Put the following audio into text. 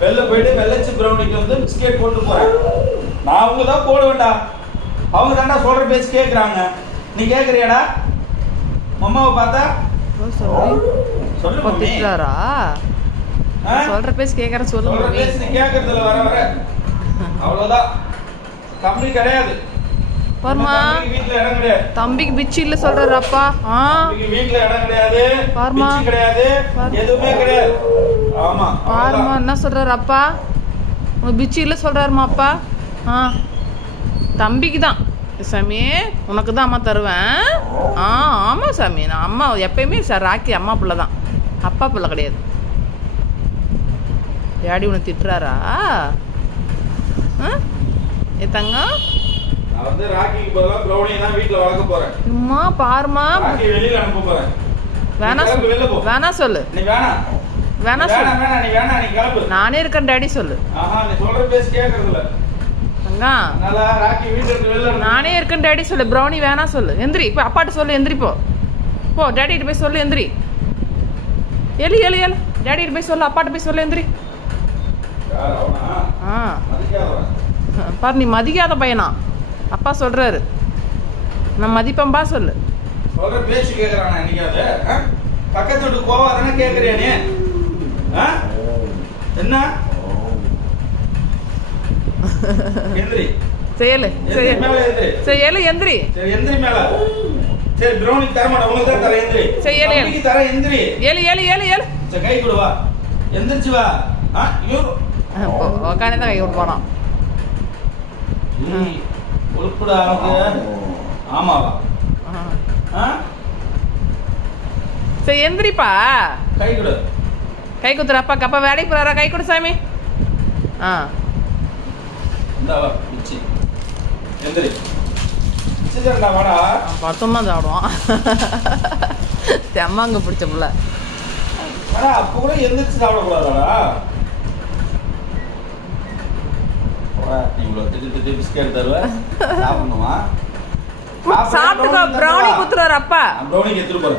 வெளில போயிட்டு வெள்ளச்சி ப்ரௌனிக்கு வந்து பிஸ்கெட் போட்டு போறேன். நான் அவங்க தான் போட வேண்டாம், அவங்க தாண்டா சொல்ற பேச்சு கேட்குறாங்க. நீ கேட்குறியாடா? மம்மாவை பார்த்தா சொல்லு திட்டுறாரா? சொல்ற பேச்சு கேட்கற சொல்லு. சொல்ற பேச்சு நீ கேட்கறதுல வர வர அவ்வளவுதான். தம்பி கிடையாது பாருமா, வீட்ல இடம் கிடையாது. தம்பிக்கு பிச்சு இல்ல சொல்றாரு அப்பா. வீட்ல இடம் கிடையாது, பாருமா கிடையாது, எதுவுமே கிடையாது. ஆமா பாருமா என்ன சொல்றாரு அப்பா, உனக்கு பிச்சு இல்ல சொல்றாருமா அப்பா. தம்பிக்கு தான் சாமி, உனக்கு தான் அம்மா தருவேன். ஆமாம் சாமி, நான் அம்மா எப்பயுமே சார் ராக்கி அம்மா பிள்ளை தான், அப்பா பிள்ளை கிடையாது. டேடி உன்னை திட்டுறாரா? ஏ தங்கம், நான் வந்து ராக்கிக்கு பதிலா ப்ரௌனி தான் வீட்ல வளர்க்க போறேன். அம்மா பாருமா, ராக்கி வெளியில அனுப்ப போறேன். வேணா சொல்லு. நீ வேணா சொல்லு. நீ வேணா, நீ கிளம்பு. நானே இருக்கேன் டேடி சொல்லு. நீ சொல்ற பேச்சு கேக்குறது இல்ல தங்கம். நல்லா ராக்கி வீட்ல இருந்து வெளியில நானே இருக்கேன் டேடி சொல்லு. ப்ரௌனி வேணா சொல்லு. எந்திரி இப்போ, அப்பாட்ட சொல்லு. எந்திரி போ டேடி கிட்ட போய் சொல்லு. எந்திரி, ஏழு ஏழு ஏழு. டேடி கிட்ட போய் சொல்லு, அப்பாட்ட போய் சொல்லு. எந்திரி. பாரு, நீ மதிக்காத பையனா? அப்பா சொல்றாரு, நான் மதிப்பம்பா சொல்லு. சொல்ற பேச்சு கேக்குறானா? என்னைக்காவது பக்கத்து வீட்டுக்கு போவா தானே கேக்குறியா நீ? என்ன எந்திரி. செயலு மேல எந்திரி. செயலு எந்திரி. சரி எந்திரி மேல. சரி ப்ரௌனி தர மாட்டேன், உங்களுக்கு தான் தர. எந்திரி. சரி ஏழு ஏழு தர. எந்திரி. ஏழு ஏழு ஏழு ஏழு. சரி கை கொடு வா. எந்திரிச்சு வா. உக்கானே தான் கை விட்டு போனான். உருப்புடா அவனுக்கு. ஆமாவா? சரி எந்திரிப்பா. கை கொடு. கை குத்துற அப்பா. அப்பா வேலைக்கு போறாரா? கை கொடு சாமி. இந்தாவா பிச்சி. எந்திரி. பிச்சி தரடா வாடா. பத்தமா சாப்பிடுவான். செம்மாங்க பிடிச்ச புள்ள. ஆனா அப்ப கூட எந்திரிச்சு சாப்பிடக்கூடாதாடா? இவ்வளோ திட்டு பிஸ்கெட் தருவேன், சாப்பிடணுமா? சாப்பிட்டுக்கோ. ப்ரௌனி குத்துறாரு அப்பா. ப்ரௌனிக்கு எடுத்துட்டு போறேன்.